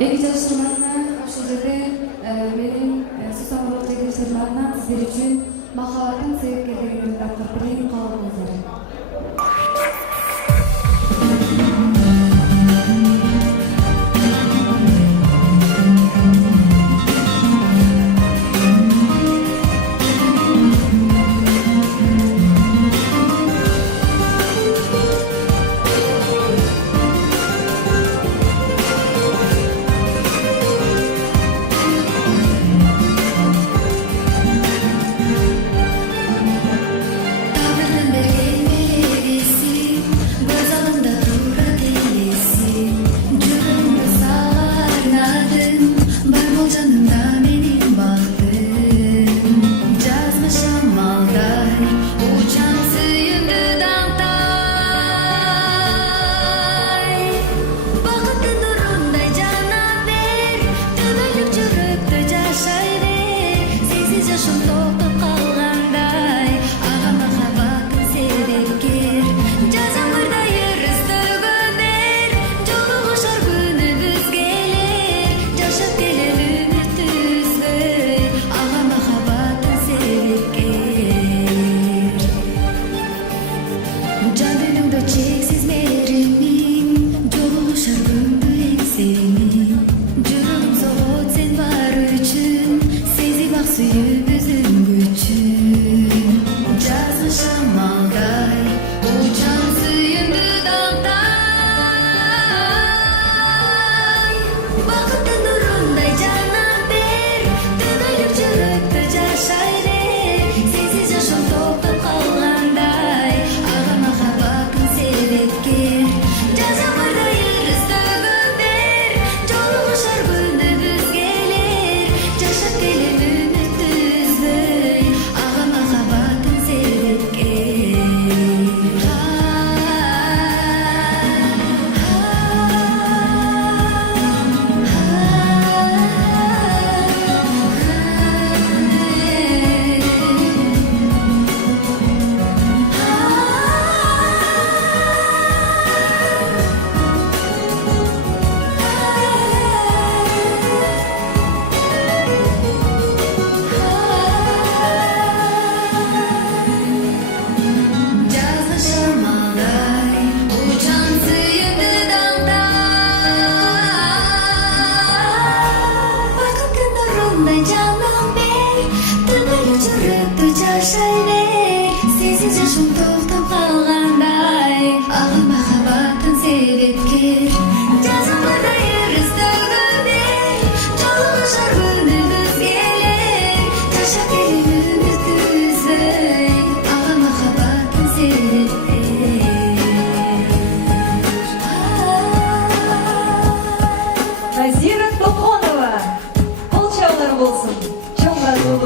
Эки жашырманына ошол жерде менин Сусамбулук жегилиштерим атынан сиздер үчүн махабаттын себепкерлигин тапкыр берейин, кабыл кылыңыздар. Çeksiz mehrimin joluguşar күндү эңсени жүрөгүм соғот сен бар үчүн сезип ак сүйүүбүздүн күчүн жазмышам малдай учам сүйүндү даңдай бакыттын нурундай жанам бер түбөлүк жүрөктө жашай бер сенсиз жашоом токтоп калгандай ага махаббат Sensiz yaşım toktop kalganday Ağır mahabbatan sebepkir Жазымдарда ырыстөгөндөр Жолугушар күнүбүз келер Жашап келем үмүттү үзбөй Ağır mahabbatan sebепкир Назира Тохонова. Кол чабуулар болсун. Чоң разылык